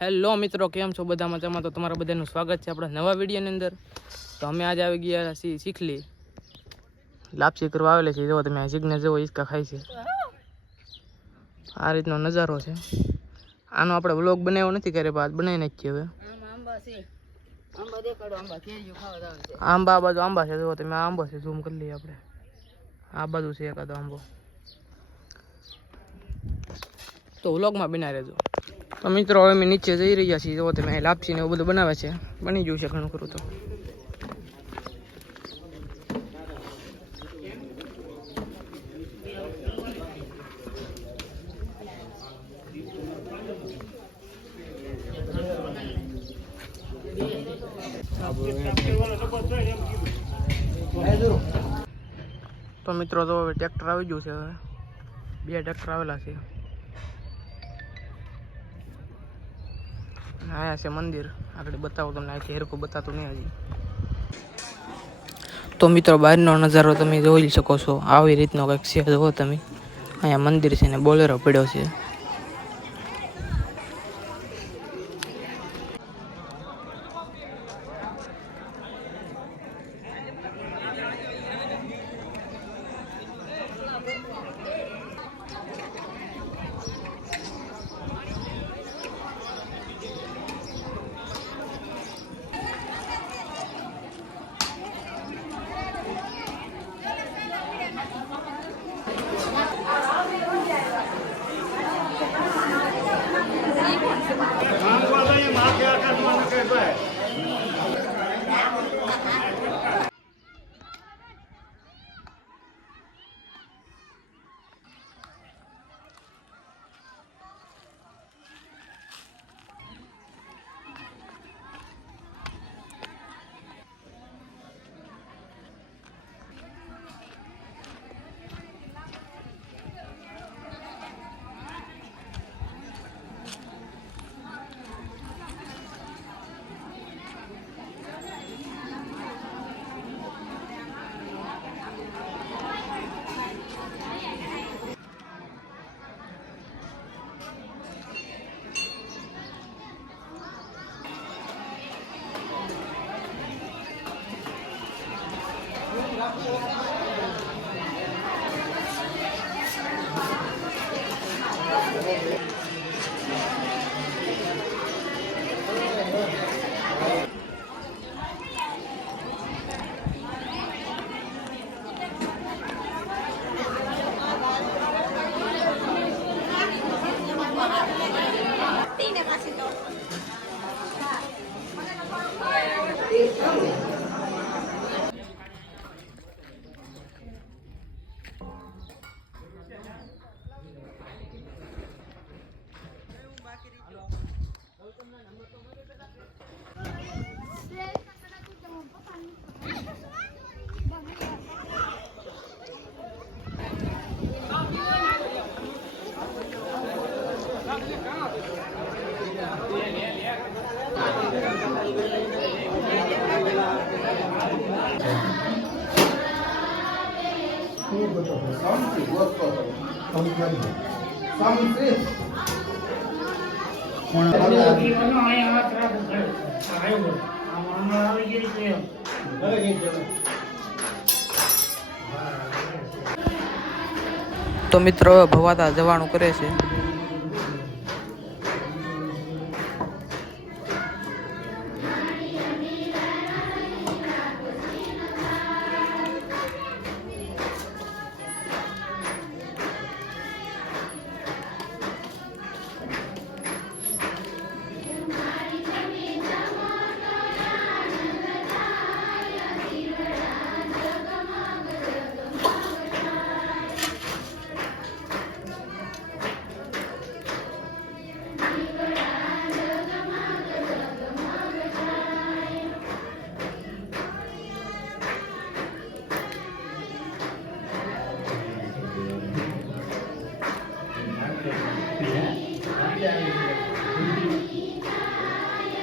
Hello મિત્રો, કેમ છો બધા મજામાં? તો તમારા બધાનું સ્વાગત છે આપણા નવા વિડીયોની અંદર. તો અમે આજે આવી ગયા છીએ શીખલી. લાપસી કરવા આવેલી છે. જો તમે જીગને જેવો હિંચકા ખાય છે. આ રીતનો નજારો છે. આનો આપણે વ્લોગ બનાવ્યો નથી ક્યારે બાદ બનાવી નાખીએ હવે. આંબા આ બાજુ આંબા છે. જો તમે આંબો છે ઝૂમ કરી લઈએ આપણે. આ બાજુ છે એકાદો આંબો. તો વ્લોગમાં બના રહેજો. તો મિત્રો, હવે અમે નીચે જઈ રહ્યા છીએ. જો તમે લાપસી ને એવું બધું બનાવે છે. બની ગયું છે ઘણું ખરું તો. તો મિત્રો તો હવે ટ્રેક્ટર આવી ગયું છે હવે. બે ટ્રેક્ટર આવેલા છે. આયા છે મંદિર. આગળ બતાવું તમને આખી હેરકું બતાતું નહીં હજી. તો મિત્રો, બહારનો નજારો તમે જોઈ શકો છો. આવી રીતનો કંઈક છે. જુઓ તમે, અહીંયા મંદિર છે ને, બોલેરો પડ્યો છે. તો મિત્રો ભવાતા જવાનું કરે છે.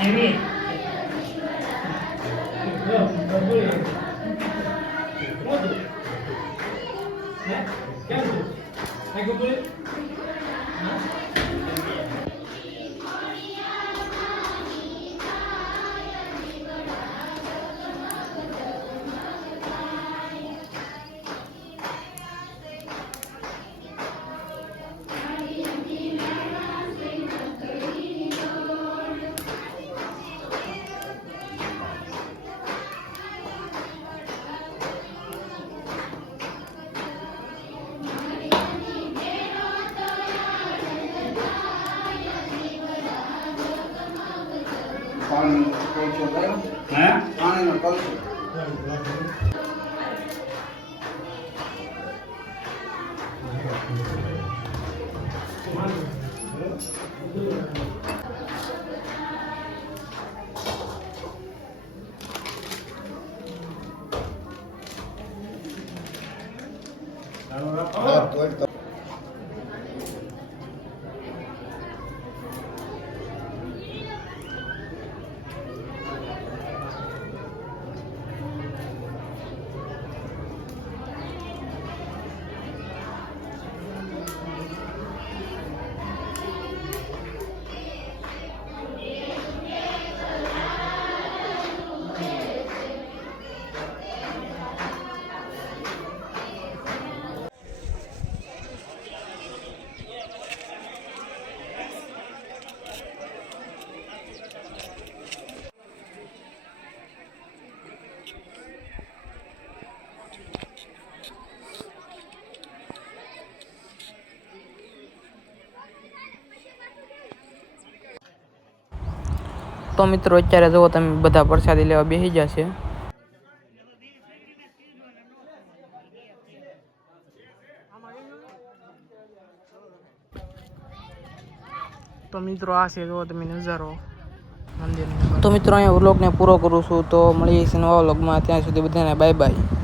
થયો હે પાણીનો 来呀！拿一个包出去。તો મિત્રો અત્યારે જુઓ તમે બધા પ્રસાદી લેવા બેસી જશે તો મિત્રો આ છે જુઓ તમે નજારો. મંદિરનો. તો મિત્રો અહીંયા વ્લોગને પૂરો કરું છું તો મળીએ છીએ નવા વ્લોગમાં. ત્યાં સુધી બધાને બાય બાય